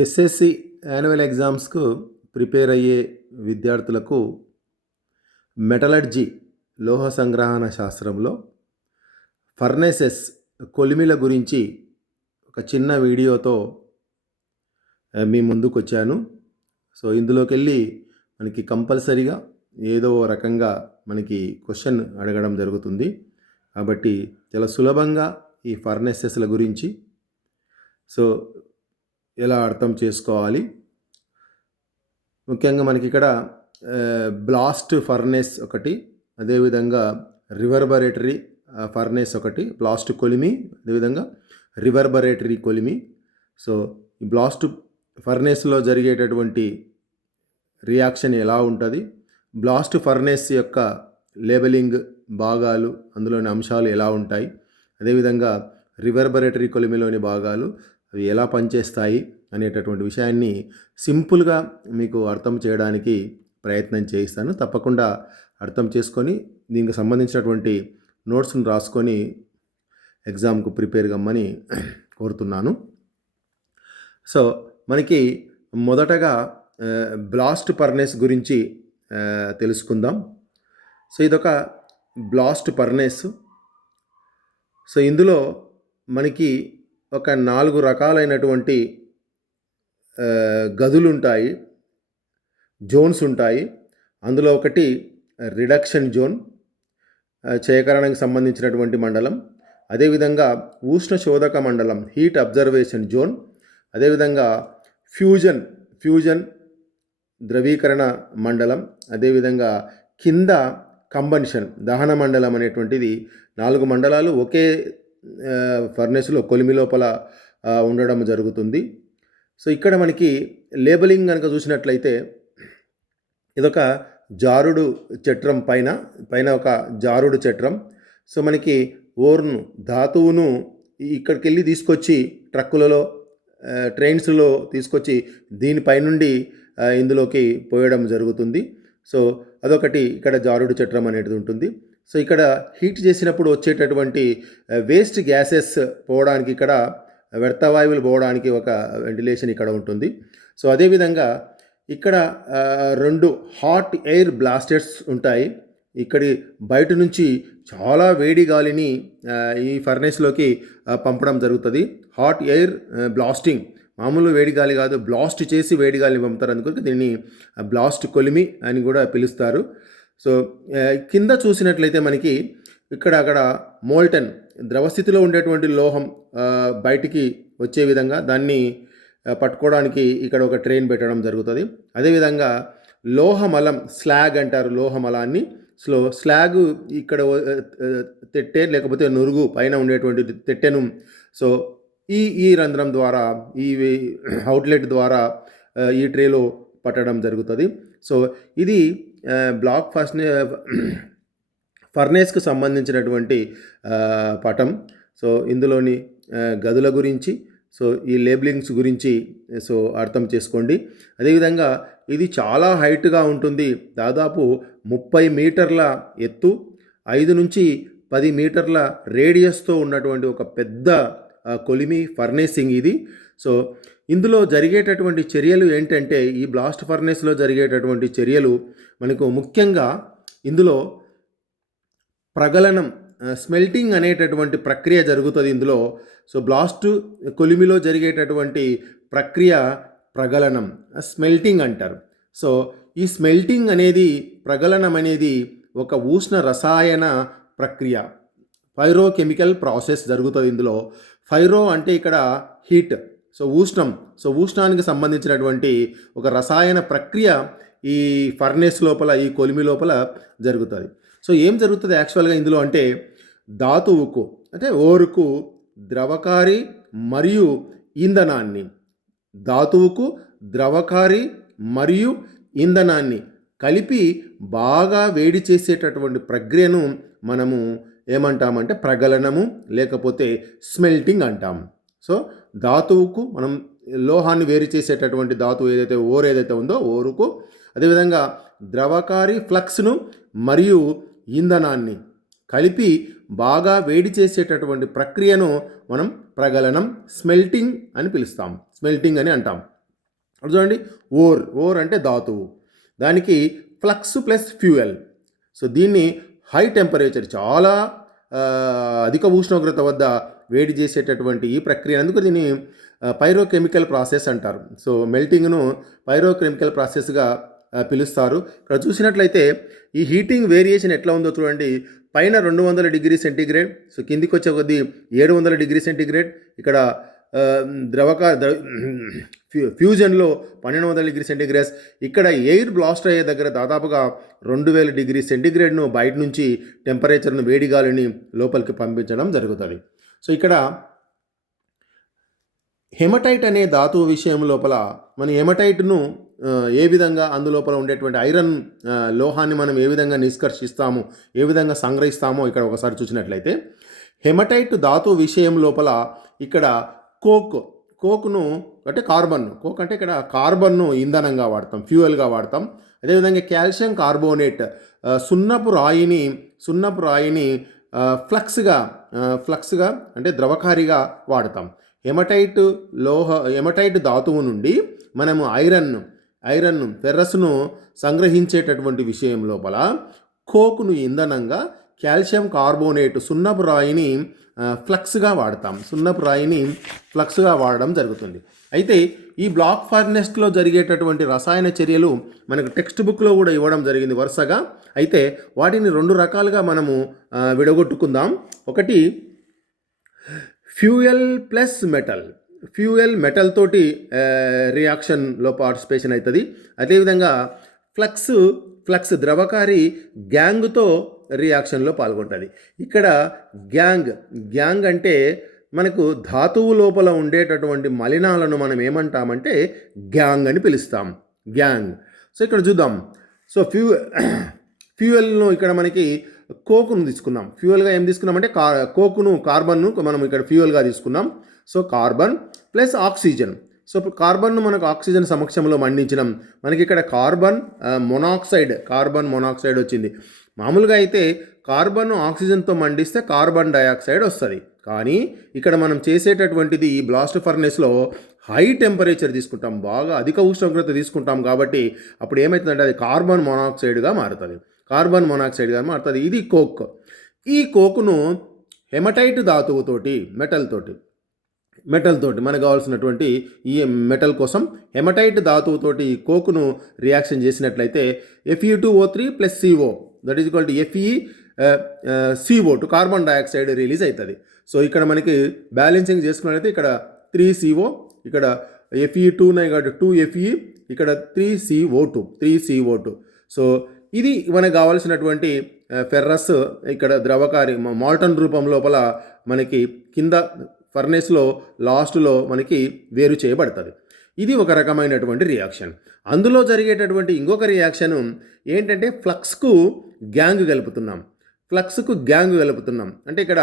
SSC annual ఎగ్జామ్స్కు prepare అయ్యే విద్యార్థులకు metallurgy లోహ సంగ్రహణ శాస్త్రంలో ఫర్నేసెస్ కొలిమిల గురించి ఒక చిన్న వీడియోతో మీ ముందుకు వచ్చాను. సో ఇందులోకి వెళ్ళి మనకి కంపల్సరీగా ఏదో రకంగా మనకి క్వశ్చన్ అడగడం జరుగుతుంది. కాబట్టి చాలా సులభంగా ఈ ఫర్నేసెస్ల గురించి సో ఎలా అర్థం చేసుకోవాలి, ముఖ్యంగా మనకి ఇక్కడ బ్లాస్ట్ ఫర్నేస్ ఒకటి, అదేవిధంగా రివర్బరేటరీ ఫర్నేస్ ఒకటి, బ్లాస్ట్ కొలిమి, అదేవిధంగా రివర్బరేటరీ కొలిమి. సో ఈ బ్లాస్ట్ ఫర్నేస్లో జరిగేటటువంటి రియాక్షన్ ఎలా ఉంటుంది, బ్లాస్ట్ ఫర్నేస్ యొక్క లేబలింగ్ భాగాలు, అందులోని అంశాలు ఎలా ఉంటాయి, అదేవిధంగా రివర్బరేటరీ కొలిమిలోని భాగాలు అవి ఎలా పనిచేస్తాయి అనేటటువంటి విషయాన్ని సింపుల్గా మీకు అర్థం చేయడానికి ప్రయత్నం చేయిస్తాను. తప్పకుండా అర్థం చేసుకొని దీనికి సంబంధించినటువంటి నోట్స్ను రాసుకొని ఎగ్జామ్కు ప్రిపేర్ కమ్మని కోరుతున్నాను. సో మనకి మొదటగా బ్లాస్ట్ ఫర్నేస్ గురించి తెలుసుకుందాం. సో ఇదొక బ్లాస్ట్ ఫర్నేస్. సో ఇందులో మనకి ఒక 4 రకాలైనటువంటి గదులు ఉంటాయి, జోన్స్ ఉంటాయి. అందులో ఒకటి రిడక్షన్ జోన్, క్షయకరణానికి సంబంధించినటువంటి మండలం, అదేవిధంగా ఉష్ణ శోధక మండలం హీట్ అబ్జర్వేషన్ జోన్, అదేవిధంగా ఫ్యూజన్ ద్రవీకరణ మండలం, అదేవిధంగా కింద కంబన్షన్ దహన మండలం అనేటువంటిది 4 మండలాలు ఒకే ఫర్నేస్లో కొలిమి లోపల ఉండడం జరుగుతుంది. సో ఇక్కడ మనకి లేబలింగ్ కనుక చూసినట్లయితే ఇదొక జారుడు చట్రం, పైన ఒక జారుడు చట్రం. సో మనకి ఓర్ను ధాతువును ఇక్కడికి వెళ్ళి తీసుకొచ్చి ట్రక్కులలో ట్రైన్స్లో తీసుకొచ్చి దీనిపైనుండి ఇందులోకి పోయడం జరుగుతుంది. సో అదొకటి ఇక్కడ జారుడు చట్రం అనేది ఉంటుంది. సో ఇక్కడ హీట్ చేసినప్పుడు వచ్చేటటువంటి వేస్ట్ గ్యాసెస్ పోవడానికి, ఇక్కడ వ్యర్థ వాయువులు పోవడానికి ఒక వెంటిలేషన్ ఇక్కడ ఉంటుంది. సో అదేవిధంగా ఇక్కడ 2 హాట్ ఎయిర్ బ్లాస్టర్స్ ఉంటాయి. ఇక్కడి బయట నుంచి చాలా వేడి గాలిని ఈ ఫర్నేస్లోకి పంపడం జరుగుతుంది. హాట్ ఎయిర్ బ్లాస్టింగ్, మామూలు వేడి గాలి కాదు, బ్లాస్ట్ చేసి వేడి గాలిని పంపుతారు. అందుకు దీన్ని బ్లాస్ట్ కొలిమి అని కూడా పిలుస్తారు. సో కింద చూసినట్లయితే మనకి అక్కడ మోల్టన్ ద్రవస్థితిలో ఉండేటువంటి లోహం బయటికి వచ్చే విధంగా దాన్ని పట్టుకోవడానికి ఇక్కడ ఒక ట్రైన్ పెట్టడం జరుగుతుంది. అదేవిధంగా లోహమలం, స్లాగ్ అంటారు లోహమలాన్ని. స్లాగ్ ఇక్కడ తెట్టె లేకపోతే నురుగు పైన ఉండేటువంటి తెట్టెను సో ఈ రంధ్రం ద్వారా, ఈ అవుట్లెట్ ద్వారా ఈ ట్రేలో పట్టడం జరుగుతుంది. సో ఇది బ్లాక్ ఫర్నేస్కు సంబంధించినటువంటి పటం. సో ఇందులోని గదుల గురించి, సో ఈ లేబులింగ్స్ గురించి సో అర్థం చేసుకోండి. అదేవిధంగా ఇది చాలా హైట్గా ఉంటుంది, దాదాపు 30 మీటర్ల ఎత్తు, 5 నుంచి 10 మీటర్ల రేడియస్తో ఉన్నటువంటి ఒక పెద్ద కొలిమి ఫర్నేసింగ్ ఇది. సో ఇందులో జరిగేటటువంటి చర్యలు ఏంటంటే, ఈ బ్లాస్ట్ ఫర్నేస్లో జరిగేటటువంటి చర్యలు మనకు ముఖ్యంగా ఇందులో ప్రగలనం, స్మెల్టింగ్ అనేటటువంటి ప్రక్రియ జరుగుతుంది ఇందులో. సో బ్లాస్ట్ కొలిమిలో జరిగేటటువంటి ప్రక్రియ ప్రగలనం, స్మెల్టింగ్ అంటారు. సో ఈ స్మెల్టింగ్ అనేది, ప్రగలనం అనేది ఒక ఉష్ణ రసాయన ప్రక్రియ, పైరోకెమికల్ ప్రాసెస్ జరుగుతుంది ఇందులో. పైరో అంటే ఇక్కడ హీట్, సో ఉష్ణం, సో ఉష్ణానికి సంబంధించినటువంటి ఒక రసాయన ప్రక్రియ ఈ ఫర్నేస్ లోపల, ఈ కొలిమి లోపల జరుగుతుంది. సో ఏం జరుగుతుంది యాక్చువల్గా ఇందులో అంటే, ధాతువుకు అంటే ఓరుకు ద్రవకారి మరియు ఇంధనాన్ని, ధాతువుకు ద్రవకారి మరియు ఇంధనాన్ని కలిపి బాగా వేడి చేసేటటువంటి ప్రక్రియను మనము ఏమంటామంటే ప్రగలనము లేకపోతే స్మెల్టింగ్ అంటాం. సో ధాతువుకు మనం లోహాన్ని వేరు చేసేటటువంటి ధాతువు ఏదైతే ఏదైతే ఉందో ఓరుకు, అదేవిధంగా ద్రవకారి ఫ్లక్స్ను మరియు ఇంధనాన్ని కలిపి బాగా వేడి చేసేటటువంటి ప్రక్రియను మనం ప్రగలనం, స్మెల్టింగ్ అని పిలుస్తాం, స్మెల్టింగ్ అని అంటాం. అప్పుడు చూడండి, ఓర్ అంటే ధాతువు, దానికి ఫ్లక్స్ ప్లస్ ఫ్యూయల్. సో దీన్ని హై టెంపరేచర్, చాలా అధిక ఉష్ణోగ్రత వద్ద వేడి చేసేటటువంటి ఈ ప్రక్రియ, అందుకు దీన్ని పైరోకెమికల్ ప్రాసెస్ అంటారు. సో మెల్టింగ్ను పైరోకెమికల్ ప్రాసెస్గా పిలుస్తారు. ఇక్కడ చూసినట్లయితే ఈ హీటింగ్ వేరియేషన్ ఎట్లా ఉందో చూడండి. పైన 200 డిగ్రీ సెంటీగ్రేడ్, సో కిందికి వచ్చే కొద్దీ 700 డిగ్రీ సెంటీగ్రేడ్. ఇక్కడ ఫ్యూజన్లో 1200 డిగ్రీ సెంటీగ్రేడ్. ఇక్కడ ఎయిర్ బ్లాస్ట్ అయ్యే దగ్గర దాదాపుగా 2000 డిగ్రీ సెంటీగ్రేడ్ను బయట నుంచి టెంపరేచర్ను, వేడి గాలిని లోపలికి పంపించడం జరుగుతుంది. సో ఇక్కడ హెమటైట్ అనే ధాతువు విషయం లోపల మన హెమటైట్ను ఏ విధంగా, అందులోపల ఉండేటువంటి ఐరన్ లోహాన్ని మనం ఏ విధంగా నిష్కర్షిస్తాము, ఏ విధంగా సంగ్రహిస్తామో ఇక్కడ ఒకసారి చూసినట్లయితే, హెమటైట్ ధాతువు విషయం లోపల ఇక్కడ కోక్ను అంటే కోక్ అంటే ఇక్కడ కార్బన్ను ఇంధనంగా వాడతాం, ఫ్యూయల్గా వాడతాం. అదేవిధంగా కాల్షియం కార్బోనేట్, సున్నపు రాయిని ఫ్లక్స్గా అంటే ద్రవకారిగా వాడతాం. హెమటైట్ ధాతువు నుండి మనము ఐరన్ ఫెర్రస్ను సంగ్రహించేటటువంటి విషయం లోపల కోక్ను ఇంధనంగా కాల్షియం కార్బోనేట్, సున్నపు రాయిని ఫ్లక్స్గా వాడడం జరుగుతుంది. అయితే ఈ బ్లాక్ ఫర్నెస్లో జరిగేటటువంటి రసాయన చర్యలు మనకు టెక్స్ట్ బుక్లో కూడా ఇవ్వడం జరిగింది వరుసగా. అయితే వాటిని 2 రకాలుగా మనము విడగొట్టుకుందాం. ఒకటి ఫ్యూయల్ ప్లస్ మెటల్ తోటి రియాక్షన్లో పార్టిసిపేషన్ అవుతుంది. అదేవిధంగా ఫ్లక్స్ ద్రవకారి గ్యాంగ్తో రియాక్షన్లో పాల్గొంటుంది. ఇక్కడ గ్యాంగ్ అంటే మనకు ధాతువు లోపల ఉండేటటువంటి మలినాలను మనం ఏమంటామంటే గ్యాంగ్ అని పిలుస్తాం, గ్యాంగ్. సో ఇక్కడ చూద్దాం. సో ఫ్యూయల్ను ఇక్కడ మనకి కోక్ను తీసుకున్నాం. ఫ్యూయల్గా ఏం తీసుకున్నామంటే కార్బన్ను మనం ఇక్కడ ఫ్యూయల్గా తీసుకున్నాం. So carbon plus oxygen. So కార్బన్ను మనకు ఆక్సిజన్ సమక్షంలో మండించినాం. మనకి ఇక్కడ కార్బన్ మొనాక్సైడ్ వచ్చింది. మామూలుగా అయితే కార్బన్ను ఆక్సిజన్తో మండిస్తే కార్బన్ డయాక్సైడ్ వస్తుంది. కానీ ఇక్కడ మనం చేసేటటువంటిది ఈ బ్లాస్ట్ ఫర్నెస్లో హై టెంపరేచర్ తీసుకుంటాం, బాగా అధిక ఉష్ణోగ్రత తీసుకుంటాం. కాబట్టి అప్పుడు ఏమవుతుందంటే అది కార్బన్ మొనాక్సైడ్గా మారుతుంది. ఇది కోక్. ఈ కోక్ను హెమటైట్ ధాతువుతోటి, మెటల్ తోటి మనకు కావాల్సినటువంటి ఈ మెటల్ కోసం హెమటైట్ ధాతువుతోటి కోక్ను రియాక్షన్ చేసినట్లయితే Fe2O3 + CO that is equal to FeCO2 carbon dioxide release అవుతుంది. సో ఇక్కడ మనకి బ్యాలెన్సింగ్ చేసుకున్నట్లయితే ఇక్కడ 3CO, ఇక్కడ Fe2 2Fe, ఇక్కడ 3CO2. సో ఇది మనకు కావాల్సినటువంటి ఫెర్రస్ ఇక్కడ ద్రవకారి మాల్టన్ రూపం లోపల మనకి కింద ఫర్నేస్లో లాస్ట్లో మనకి వేరు చేయబడుతుంది. ఇది ఒక రకమైనటువంటి రియాక్షన్. అందులో జరిగేటటువంటి ఇంకొక రియాక్షన్ ఏంటంటే ఫ్లక్స్కు గ్యాంగ్ కలుపుతున్నాం. అంటే ఇక్కడ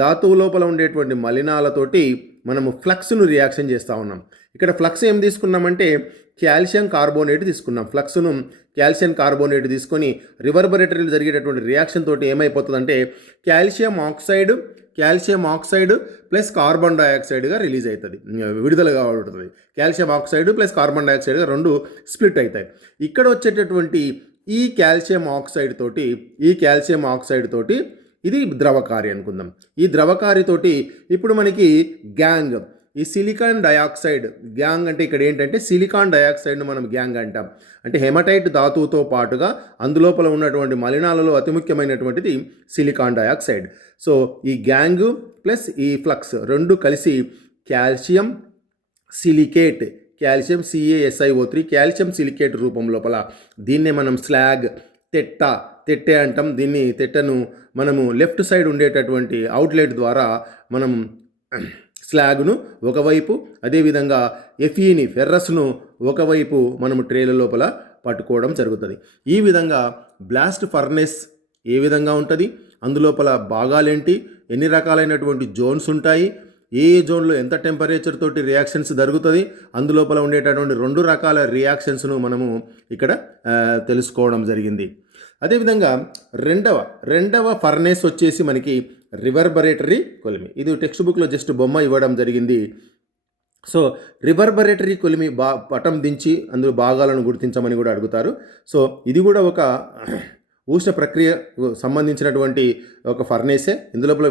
ధాతువు లోపల ఉండేటువంటి మలినాలతోటి మనము ఫ్లక్స్ను రియాక్షన్ చేస్తూ ఉన్నాం. ఇక్కడ ఫ్లక్స్ ఏం తీసుకున్నామంటే కాల్షియం కార్బోనేట్ తీసుకున్నాం. ఫ్లక్స్ను కాల్షియం కార్బోనేట్ తీసుకొని రివర్బరేటరీలో జరిగేటటువంటి రియాక్షన్ తోటి ఏమైపోతుందంటే కాల్షియం ఆక్సైడ్ ప్లస్ కార్బన్ డయాక్సైడ్గా రిలీజ్ అవుతుంది, విడుదలగా ఉంటుంది. కాల్షియం ఆక్సైడ్ ప్లస్ కార్బన్ డయాక్సైడ్గా 2 స్ప్లిట్ అవుతాయి. ఇక్కడ వచ్చేటటువంటి ఈ కాల్షియం ఆక్సైడ్ తోటి ఇది ద్రవకారి అనుకుందాం. ఈ ద్రవకారితోటి ఇప్పుడు మనకి గ్యాంగ్, ఈ సిలికాన్ డయాక్సైడ్ గ్యాంగ్ అంటే ఇక్కడ ఏంటంటే సిలికాన్ డయాక్సైడ్ను మనం గ్యాంగ్ అంటాం. అంటే హెమటైట్ ధాతువుతో పాటుగా అందులోపల ఉన్నటువంటి మలినాలలో అతి ముఖ్యమైనటువంటిది సిలికాన్ డయాక్సైడ్. సో ఈ గ్యాంగ్ ప్లస్ ఈ ఫ్లక్స్ 2 కలిసి కాల్షియం CaSiO3 కాల్షియం సిలికేట్ రూపం లోపల దీన్నే మనం స్లాగ్, తెట్టె అంటాం. తెట్టను మనము లెఫ్ట్ సైడ్ ఉండేటటువంటి అవుట్లెట్ ద్వారా మనం స్లాగ్ను ఒకవైపు, అదేవిధంగా ఫెర్రస్ను ఒకవైపు మనము ట్రేల లోపల పట్టుకోవడం జరుగుతుంది. ఈ విధంగా బ్లాస్ట్ ఫర్నెస్ ఏ విధంగా ఉంటుంది, అందులోపల భాగాలేంటి, ఎన్ని రకాలైనటువంటి జోన్స్ ఉంటాయి, ఏ జోన్లో ఎంత టెంపరేచర్ తోటి రియాక్షన్స్ జరుగుతుంది, అందులోపల ఉండేటటువంటి 2 రకాల రియాక్షన్స్ను మనము ఇక్కడ తెలుసుకోవడం జరిగింది. అదేవిధంగా రెండవ ఫర్నేస్ వచ్చేసి మనకి రివర్బరేటరీ కొలిమి. ఇది టెక్స్ట్ బుక్లో జస్ట్ బొమ్మ ఇవ్వడం జరిగింది. సో రివర్బరేటరీ కొలిమి పటం దించి అందులో భాగాలను గుర్తించమని కూడా అడుగుతారు. సో ఇది కూడా ఒక ఉష్ణ ప్రక్రియకు సంబంధించినటువంటి ఒక ఫర్నేసే. ఇందులోపల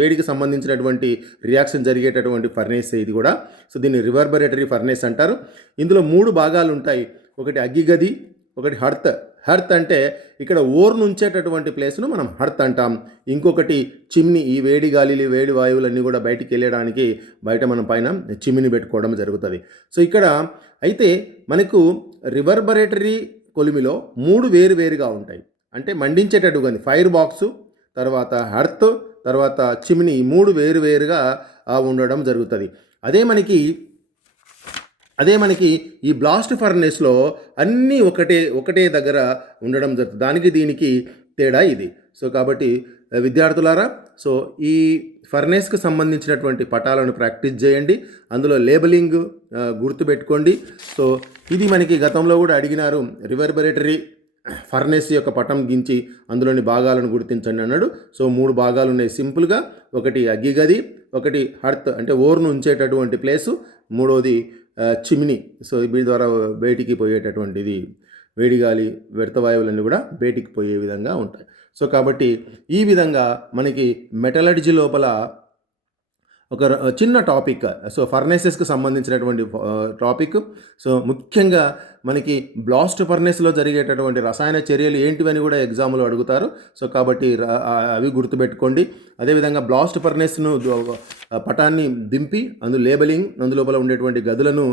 వేడికి సంబంధించినటువంటి రియాక్షన్ జరిగేటటువంటి ఫర్నేసే ఇది కూడా. సో దీన్ని రివర్బరేటరీ ఫర్నేస్ అంటారు. ఇందులో 3 భాగాలు ఉంటాయి. ఒకటి అగ్గిగది, ఒకటి హెర్త్ అంటే ఇక్కడ ఓర్ను ఉంచేటటువంటి ప్లేస్ను మనం హెర్త్ అంటాం. ఇంకొకటి చిమ్ని, ఈ వేడి గాలిలు వేడి వాయువులన్నీ కూడా బయటికి వెళ్ళడానికి బయట మనం పైన చిమ్ని పెట్టుకోవడం జరుగుతుంది. సో ఇక్కడ అయితే మనకు రివర్బరేటరీ కొలిమిలో 3 వేరుగా ఉంటాయి. అంటే మండించేటట్టుగా ఫైర్ బాక్సు, తర్వాత హెర్త్, తర్వాత చిమ్ని, ఈ 3 వేరుగా ఉండడం జరుగుతుంది. అదే మనకి ఈ బ్లాస్ట్ ఫర్నేస్లో అన్నీ ఒకటే దగ్గర ఉండడం జరుగుతుంది. దానికి దీనికి తేడా ఇది. సో కాబట్టి విద్యార్థులారా, సో ఈ ఫర్నేస్కి సంబంధించినటువంటి పటాలను ప్రాక్టీస్ చేయండి. అందులో లేబలింగ్ గుర్తుపెట్టుకోండి. సో ఇది మనకి గతంలో కూడా అడిగినారు. రివర్బరేటరీ ఫర్నేస్ యొక్క పటం గించి అందులోని భాగాలను గుర్తించండి అన్నాడు. సో 3 భాగాలు ఉన్నాయి సింపుల్గా. ఒకటి అగ్గిగది, ఒకటి హెర్త్ అంటే ఓర్ను ఉంచేటటువంటి ప్లేసు, మూడోది చిమ్ని. సో వీటి ద్వారా బయటికి పోయేటటువంటిది వేడి గాలి వ్యర్థ వాయువులన్నీ కూడా బయటికి పోయే విధంగా ఉంటాయి. సో కాబట్టి ఈ విధంగా మనకి మెటలర్జీ లోపల ఒక చిన్న టాపిక్, సో ఫర్నేసెస్కి సంబంధించినటువంటి టాపిక్. సో ముఖ్యంగా మనకి బ్లాస్ట్ ఫర్నేస్లో జరిగేటటువంటి రసాయన చర్యలు ఏంటివని కూడా ఎగ్జామ్లో అడుగుతారు. సో కాబట్టి అవి గుర్తుపెట్టుకోండి. అదేవిధంగా బ్లాస్ట్ ఫర్నేస్ను పటాన్ని దింపి లేబలింగ్, అందులోపల ఉండేటువంటి గదులను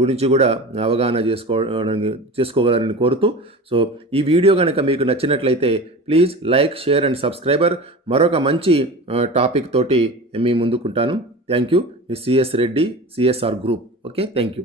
గురించి కూడా అవగాహన చేసుకోగలని కోరుతూ, సో ఈ వీడియో కనుక మీకు నచ్చినట్లయితే please like, share and subscriber. మరొక మంచి టాపిక్ తోటి మీ ముందుకుంటాను. Thank you. CS Reddy, CSR group. Okay, thank you.